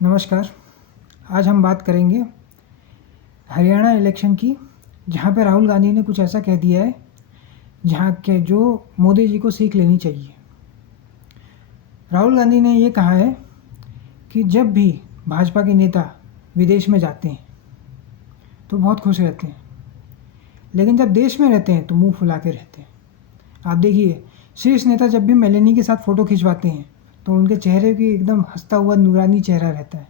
नमस्कार। आज हम बात करेंगे हरियाणा इलेक्शन की, जहाँ पे राहुल गांधी ने कुछ ऐसा कह दिया है जहाँ के जो मोदी जी को सीख लेनी चाहिए। राहुल गांधी ने ये कहा है कि जब भी भाजपा के नेता विदेश में जाते हैं तो बहुत खुश रहते हैं, लेकिन जब देश में रहते हैं तो मुंह फुला के रहते हैं। आप देखिए, शीर्ष नेता जब भी मेलेनी के साथ फ़ोटो खिंचवाते हैं तो उनके चेहरे की एकदम हंसता हुआ नूरानी चेहरा रहता है,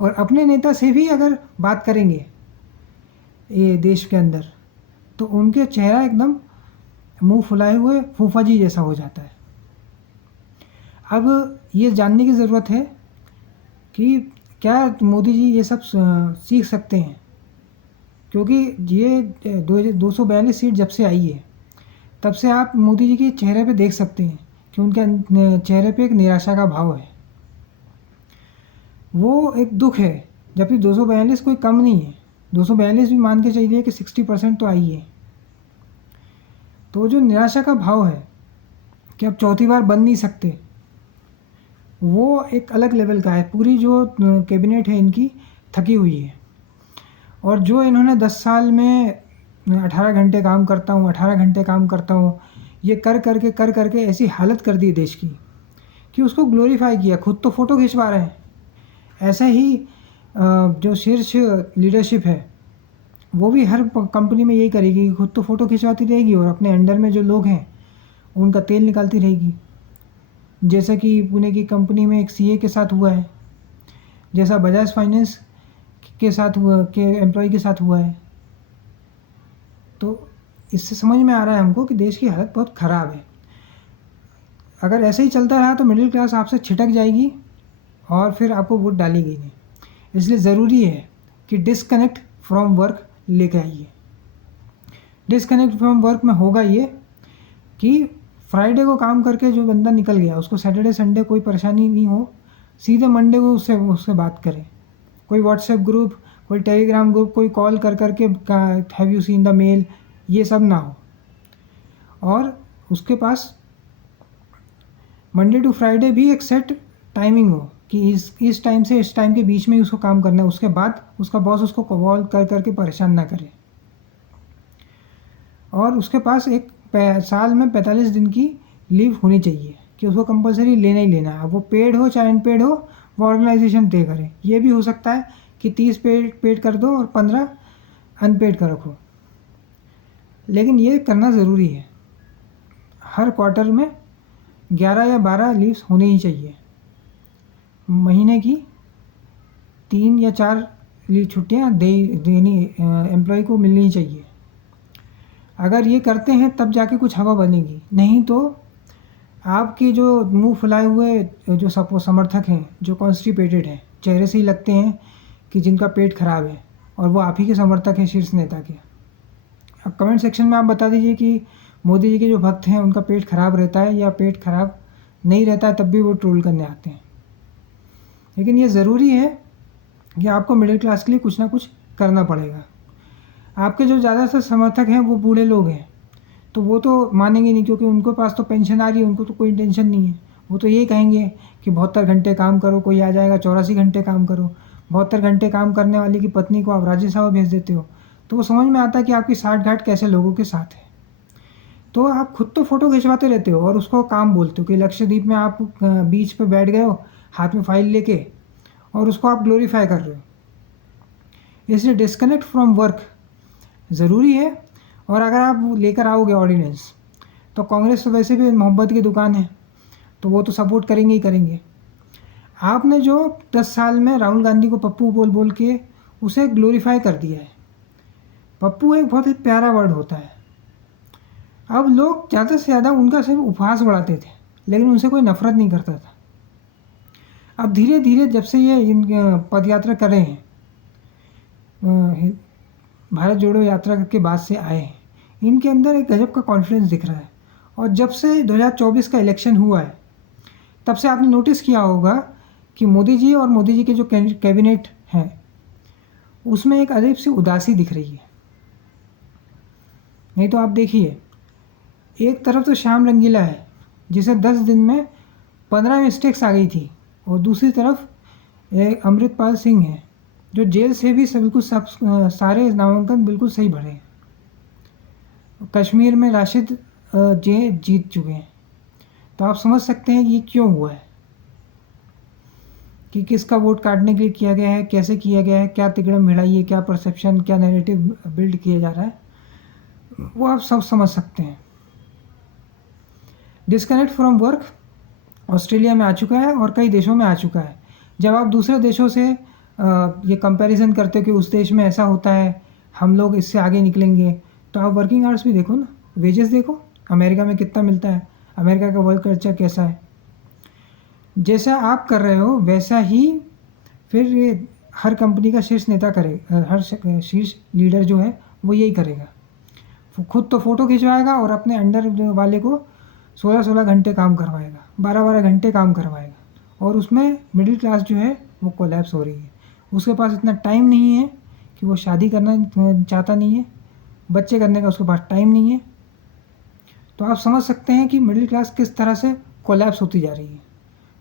और अपने नेता से भी अगर बात करेंगे ये देश के अंदर तो उनके चेहरा एकदम मुंह फुलाए हुए फूफा जी जैसा हो जाता है। अब ये जानने की ज़रूरत है कि क्या मोदी जी ये सब सीख सकते हैं, क्योंकि ये 242 सीट जब से आई है तब से आप मोदी जी के चेहरे पे देख सकते हैं कि उनके चेहरे पे एक निराशा का भाव है, वो एक दुख है। जबकि 242 कोई कम नहीं है, 242 भी मान के चलिए कि 60% तो आई है। तो जो निराशा का भाव है कि अब चौथी बार बन नहीं सकते, वो एक अलग लेवल का है। पूरी जो कैबिनेट है इनकी थकी हुई है, और जो इन्होंने 10 साल में 18 घंटे काम करता हूँ 18 घंटे काम करता हूँ ये कर करके ऐसी हालत कर दी देश की कि उसको ग्लोरीफाई किया। खुद तो फ़ोटो खिंचवा रहे हैं। ऐसे ही जो शीर्ष लीडरशिप है वो भी हर कंपनी में यही करेगी, खुद तो फ़ोटो खिंचवाती रहेगी और अपने अंडर में जो लोग हैं उनका तेल निकालती रहेगी। जैसा कि पुणे की कंपनी में एक सीए के साथ हुआ है, जैसा बजाज फाइनेंस के साथ हुआ, के एम्प्लॉय के साथ हुआ है। तो इससे समझ में आ रहा है हमको कि देश की हालत बहुत ख़राब है। अगर ऐसे ही चलता रहा तो मिडिल क्लास आपसे छिटक जाएगी और फिर आपको वोट डालेगी नहीं। इसलिए ज़रूरी है कि डिस्कनेक्ट फ्रॉम वर्क लेकर आइए। डिस्कनेक्ट फ्रॉम वर्क में होगा ये कि फ्राइडे को काम करके जो बंदा निकल गया उसको सैटरडे संडे कोई परेशानी नहीं हो, सीधे मंडे को उससे बात करें। कोई व्हाट्सएप ग्रुप, कोई टेलीग्राम ग्रुप, कोई कॉल कर करके have you seen the mail, ये सब ना हो। और उसके पास मंडे टू फ्राइडे भी एक सेट टाइमिंग हो कि इस टाइम से इस टाइम के बीच में ही उसको काम करना है। उसके बाद उसका बॉस उसको कॉल कर करके परेशान ना करे। और उसके पास एक साल में 45 दिन की लीव होनी चाहिए कि उसको कंपलसरी लेना ही लेना है। अब वो पेड हो चाहे अनपेड हो, वो ऑर्गेनाइजेशन तय करे। ये भी हो सकता है कि 30 पेड कर दो और 15 अनपेड का रखो, लेकिन ये करना ज़रूरी है। हर क्वार्टर में 11 या 12 लीव्स होनी ही चाहिए। महीने की 3 या 4 लीव छुट्टियाँ देनी एम्प्लॉय को मिलनी ही चाहिए। अगर ये करते हैं तब जाके कुछ हवा बनेगी, नहीं तो आपके जो मुंह फुलाए हुए जो समर्थक हैं, जो कॉन्स्टिपेटेड हैं, चेहरे से ही लगते हैं कि जिनका पेट खराब है, और वो आप ही के समर्थक हैं शीर्ष नेता के। अब कमेंट सेक्शन में आप बता दीजिए कि मोदी जी के जो भक्त हैं उनका पेट खराब रहता है या पेट खराब नहीं रहता है तब भी वो ट्रोल करने आते हैं। लेकिन ये ज़रूरी है कि आपको मिडिल क्लास के लिए कुछ ना कुछ करना पड़ेगा। आपके जो ज़्यादातर समर्थक हैं वो बूढ़े लोग हैं, तो वो तो मानेंगे नहीं, क्योंकि उनके पास तो पेंशन आ रही है, उनको तो कोई टेंशन नहीं है। वो तो ये कहेंगे कि 72 घंटे काम करो, कोई आ जाएगा 84 घंटे काम करो। 72 घंटे काम करने वाले की पत्नी को आप राज्यसभा भेज देते हो, तो वो समझ में आता है कि आपकी साठ घाट कैसे लोगों के साथ है। तो आप खुद तो फ़ोटो खिंचवाते रहते हो और उसको काम बोलते हो कि लक्षद्वीप में आप बीच पे बैठ गए हो हाथ में फाइल लेके, और उसको आप ग्लोरीफाई कर रहे हो। इसलिए डिस्कनेक्ट फ्रॉम वर्क ज़रूरी है। और अगर आप लेकर आओगे ऑर्डिनेंस, तो कांग्रेस तो वैसे भी मोहब्बत की दुकान है, तो वो तो सपोर्ट करेंगे ही करेंगे। आपने जो 10 साल में राहुल गांधी को पप्पू बोल बोल के उसे ग्लोरीफाई कर दिया है। पप्पू एक बहुत ही प्यारा वर्ड होता है। अब लोग ज़्यादा से ज़्यादा उनका सिर्फ उपहास बढ़ाते थे, लेकिन उनसे कोई नफरत नहीं करता था। अब धीरे धीरे जब से ये पद यात्रा कर रहे हैं, भारत जोड़ो यात्रा के बाद से आए हैं, इनके अंदर एक गजब का कॉन्फिडेंस दिख रहा है। और जब से 2024 का इलेक्शन हुआ है तब से आपने नोटिस किया होगा कि मोदी जी और मोदी जी के जो कैबिनेट हैं उसमें एक अजीब सी उदासी दिख रही है। नहीं तो आप देखिए, एक तरफ तो श्याम रंगीला है जिसे 10 दिन में 15 मिस्टेक्स आ गई थी, और दूसरी तरफ एक अमृतपाल सिंह हैं, जो जेल से भी बिल्कुल सब सारे नामांकन बिल्कुल सही भरे हैं। कश्मीर में राशिद जे जीत चुके हैं। तो आप समझ सकते हैं ये क्यों हुआ है, कि किसका वोट काटने के लिए किया गया है, कैसे किया गया है, क्या तिकड़म भिड़ाई है, क्या परसेप्शन, क्या नैरेटिव बिल्ड किया जा रहा है, वो आप सब समझ सकते हैं। डिस्कनेक्ट फ्रॉम वर्क ऑस्ट्रेलिया में आ चुका है और कई देशों में आ चुका है। जब आप दूसरे देशों से ये कंपैरिजन करते हो कि उस देश में ऐसा होता है, हम लोग इससे आगे निकलेंगे, तो आप वर्किंग आवर्स भी देखो ना, वेजेस देखो अमेरिका में कितना मिलता है, अमेरिका का वर्क कल्चर कैसा है। जैसा आप कर रहे हो वैसा ही फिर ये हर कंपनी का शीर्ष नेता करे, हर शीर्ष लीडर जो है वो यही करेगा। वो खुद तो फ़ोटो खिंचवाएगा और अपने अंडर वाले को 16-16 घंटे काम करवाएगा, 12-12 घंटे काम करवाएगा, और उसमें मिडिल क्लास जो है वो कोलैप्स हो रही है। उसके पास इतना टाइम नहीं है कि वो शादी करना चाहता नहीं है, बच्चे करने का उसके पास टाइम नहीं है। तो आप समझ सकते हैं कि मिडिल क्लास किस तरह से कोलैप्स होती जा रही है।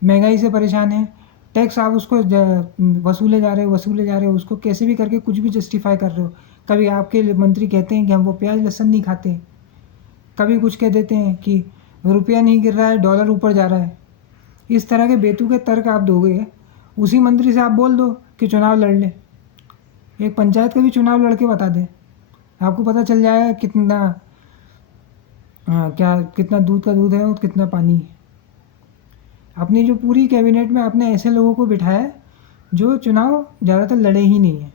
महंगाई से परेशान है, टैक्स आप उसको वसूले जा रहे हो, उसको कैसे भी करके कुछ भी जस्टिफाई कर रहे हो। कभी आपके मंत्री कहते हैं कि हम वो प्याज लहसुन नहीं खाते, कभी कुछ कह देते हैं कि रुपया नहीं गिर रहा है, डॉलर ऊपर जा रहा है। इस तरह के बेतुके तर्क आप दोगे, उसी मंत्री से आप बोल दो कि चुनाव लड़ ले, एक पंचायत का भी चुनाव लड़ के बता दे, आपको पता चल जाएगा कितना कितना दूध का दूध है और कितना पानी है। अपनी जो पूरी कैबिनेट में आपने ऐसे लोगों को बिठाया जो चुनाव ज़्यादातर लड़े ही नहीं हैं।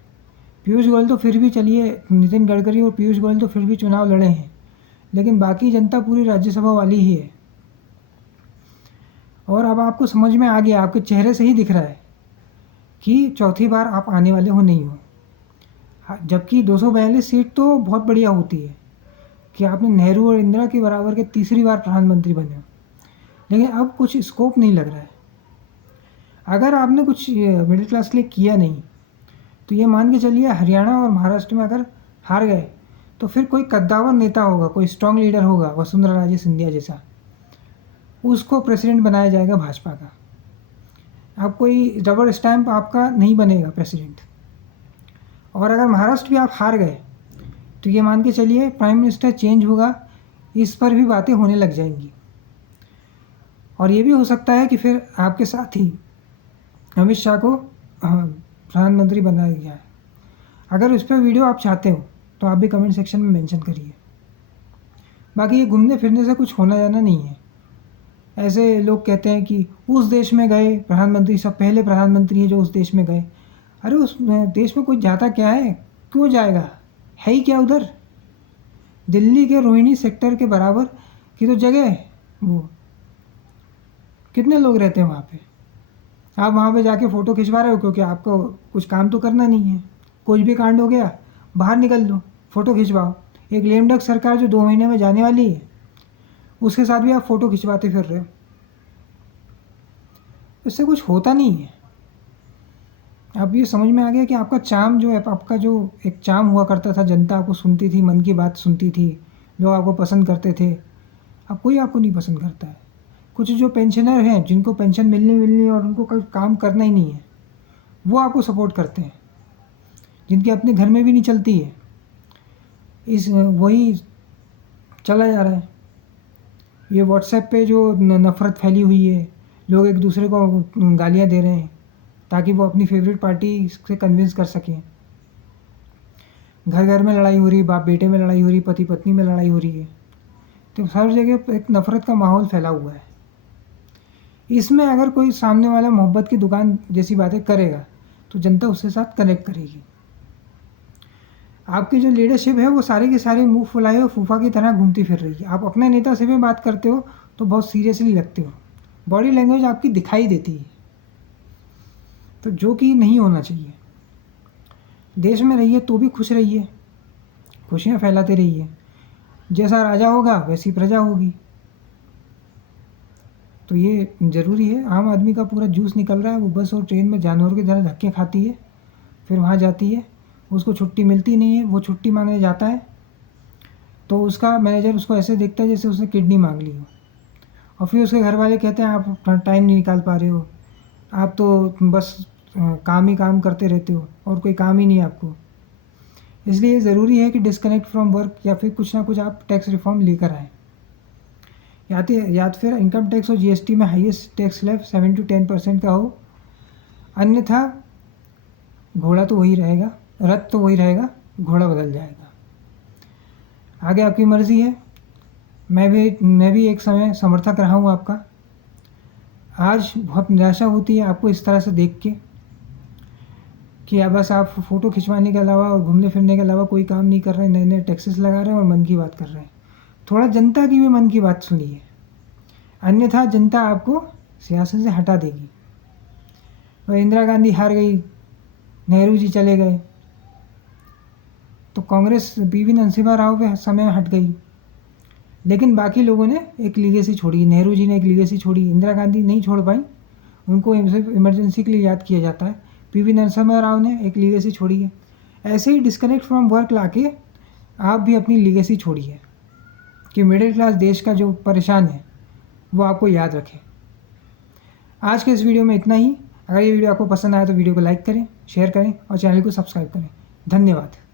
पीयूष गोयल तो फिर भी चलिए, नितिन गडकरी और पीयूष गोयल तो फिर भी चुनाव लड़े हैं, लेकिन बाकी जनता पूरी राज्यसभा वाली ही है। और अब आपको समझ में आ गया, आपके चेहरे से ही दिख रहा है कि चौथी बार आप आने वाले हो नहीं हो। जबकि 242 सीट तो बहुत बढ़िया होती है कि आपने नेहरू और इंदिरा के बराबर के तीसरी बार प्रधानमंत्री बने हो, लेकिन अब कुछ स्कोप नहीं लग रहा है। अगर आपने कुछ मिडिल क्लास के लिए किया नहीं, तो ये मान के चलिए हरियाणा और महाराष्ट्र में अगर हार गए तो फिर कोई कद्दावर नेता होगा, कोई स्ट्रॉन्ग लीडर होगा, वसुंधरा राजे सिंधिया जैसा, उसको प्रेसिडेंट बनाया जाएगा भाजपा का। अब कोई रबर स्टैम्प आपका नहीं बनेगा प्रेसिडेंट। और अगर महाराष्ट्र भी आप हार गए तो ये मान के चलिए प्राइम मिनिस्टर चेंज होगा, इस पर भी बातें होने लग जाएंगी। और ये भी हो सकता है कि फिर आपके साथ ही अमित शाह को प्रधानमंत्री बनाया गया है। अगर इस पर वीडियो आप चाहते हो तो आप भी कमेंट सेक्शन में मेंशन करिए। बाकी ये घूमने फिरने से कुछ होना जाना नहीं है। ऐसे लोग कहते हैं कि उस देश में गए प्रधानमंत्री, सब पहले प्रधानमंत्री हैं जो उस देश में गए। अरे उस देश में कोई जाता क्या है, क्यों जाएगा, है ही क्या उधर। दिल्ली के रोहिणी सेक्टर के बराबर की तो जगह है वो, कितने लोग रहते हैं वहाँ पे। आप वहाँ पे जाके फ़ोटो खिंचवा रहे हो क्योंकि आपको कुछ काम तो करना नहीं है, कुछ भी कांड हो गया बाहर निकल लो, फ़ोटो खिंचवाओ। एक लेम डक सरकार जो 2 महीने में जाने वाली है, उसके साथ भी आप फ़ोटो खिंचवाते फिर रहे हो। इससे कुछ होता नहीं है। अब ये समझ में आ गया कि आपका चार्म जो है, आपका जो एक चार्म हुआ करता था, जनता आपको सुनती थी, मन की बात सुनती थी, लोग आपको पसंद करते थे, अब कोई आपको नहीं पसंद करता है। कुछ जो पेंशनर हैं जिनको पेंशन मिलनी और उनको कोई काम करना ही नहीं है, वो आपको सपोर्ट करते हैं, जिनके अपने घर में भी नहीं चलती है, इस वही चला जा रहा है। ये व्हाट्सएप पे जो नफ़रत फैली हुई है, लोग एक दूसरे को गालियाँ दे रहे हैं ताकि वो अपनी फेवरेट पार्टी से कन्विंस कर सकें। घर घर में लड़ाई हो रही है, बाप बेटे में लड़ाई हो रही है, पति पत्नी में लड़ाई हो रही है। तो हर जगह एक नफ़रत का माहौल फैला हुआ है। इसमें अगर कोई सामने वाला मोहब्बत की दुकान जैसी बातें करेगा तो जनता उसके साथ कनेक्ट करेगी। आपकी जो लीडरशिप है वो सारी की सारी मुंह फुलाए और फूफा की तरह घूमती फिर रही है। आप अपने नेता से भी बात करते हो तो बहुत सीरियसली लगते हो, बॉडी लैंग्वेज आपकी दिखाई देती है, तो जो कि नहीं होना चाहिए। देश में रहिए तो भी खुश रहिए, खुशियाँ फैलाते रहिए। जैसा राजा होगा वैसी प्रजा होगी। तो ये ज़रूरी है। आम आदमी का पूरा जूस निकल रहा है, वो बस और ट्रेन में जानवरों की तरह धक्के खाती है, फिर वहाँ जाती है, उसको छुट्टी मिलती नहीं है, वो छुट्टी मांगने जाता है तो उसका मैनेजर उसको ऐसे देखता है जैसे उसने किडनी मांग ली हो, और फिर उसके घर वाले कहते हैं आप अपना टाइम नहीं निकाल पा रहे हो, आप तो बस काम ही काम करते रहते हो और कोई काम ही नहीं है आपको। इसलिए ज़रूरी है कि डिस्कनेक्ट फ्रॉम वर्क या फिर कुछ ना कुछ आप टैक्स रिफॉर्म लेकर आएँ। या तो फिर इनकम टैक्स और जीएसटी में हाईएस्ट टैक्स स्लैब 7 to 10% का हो, अन्यथा घोड़ा तो वही रहेगा, रथ तो वही रहेगा, घोड़ा बदल जाएगा। आगे आपकी मर्ज़ी है। मैं भी एक समय समर्थक रहा हूँ आपका। आज बहुत निराशा होती है आपको इस तरह से देख के कि अब बस आप फ़ोटो खिंचवाने के अलावा और घूमने फिरने के अलावा कोई काम नहीं कर रहे हैं, नए-नए टैक्सेस लगा रहे हैं और मन की बात कर रहे हैं। थोड़ा जनता की भी मन की बात सुनिए, अन्यथा जनता आपको सियासत से हटा देगी। और इंदिरा गांधी हार गई, नेहरू जी चले गए, तो कांग्रेस पीवी नरसिम्हा राव के समय में हट गई, लेकिन बाकी लोगों ने एक लीगेसी छोड़ी। नेहरू जी ने एक लीगेसी छोड़ी, इंदिरा गांधी नहीं छोड़ पाई, उनको सिर्फ इमरजेंसी के लिए याद किया जाता है। पीवी नरसिम्हा राव ने एक लीगेसी छोड़ी है। ऐसे ही डिस्कनेक्ट फ्रॉम वर्क लाके आप भी अपनी लीगेसी छोड़िए कि मिडिल क्लास देश का जो परेशान है वो आपको याद रखे। आज के इस वीडियो में इतना ही। अगर ये वीडियो आपको पसंद आया तो वीडियो को लाइक करें, शेयर करें और चैनल को सब्सक्राइब करें। धन्यवाद।